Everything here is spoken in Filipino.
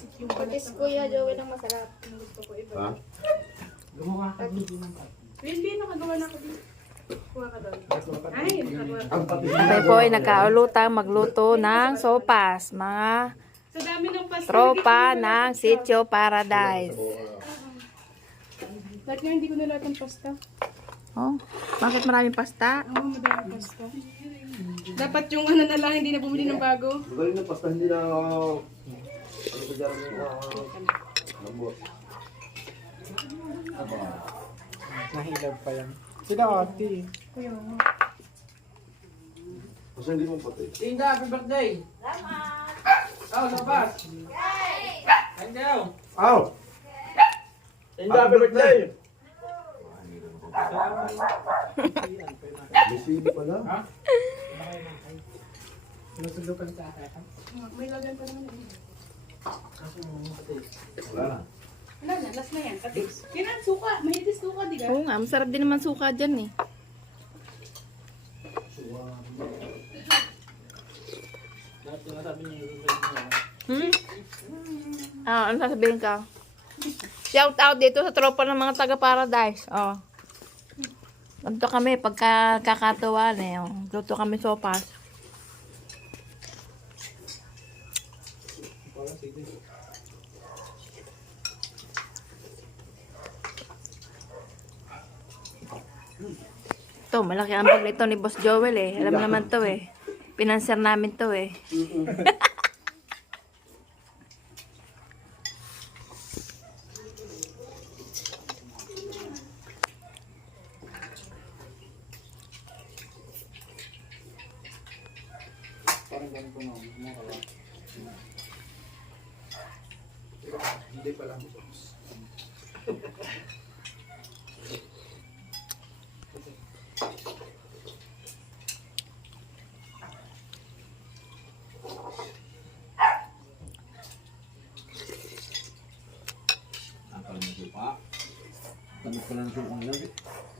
basic yung Patis Kuya Joel ang masarap. Ang gusto ko iba. Ha? Gumawa ka din ng Hindi, nakagawa na ako dito. Kuha ka doon. Ay, nakagawa. Ang patis Kami po ay nagkaulutang magluto ng sopas. Mga Sa dami ng pasta. tropa ng Sitio Paradise. Lahat nga hindi ko na lahat ng pasta. Oh, bakit maraming pasta? Oo, madami pasta. Dapat yung ano na lang, hindi na bumili ng bago. Magaling na pasta, hindi na ano ko dyan lambot. nahilag pa yan. Sila ate. Kuya mo. Kasi hindi mo pati. Tinda, happy birthday! Salamat! Oh, labas! Yay! Thank you! Aw! Tinda, happy birthday! May sili pala. Ha? Sinusudukan sa akin. May lagan pa naman. Wala na. Wala na, last na yan. Katis. Kailan suka? Mahitis suka, di ka? Oo nga, masarap din naman suka dyan eh. Lahat yung nasabi niyo yung Ano sasabihin ka? Shout out dito sa tropa ng mga taga Paradise. Oh. Ganito kami pagka kakatuwa eh. Oh. Luto kami sopas. Ito, malaki ang bag nito ni Boss Joel eh. Alam naman to eh. Pinanser namin to eh. parang ganito na. Hindi pala. Nakal mo supa. Tamis ko lang ng supa ngayon.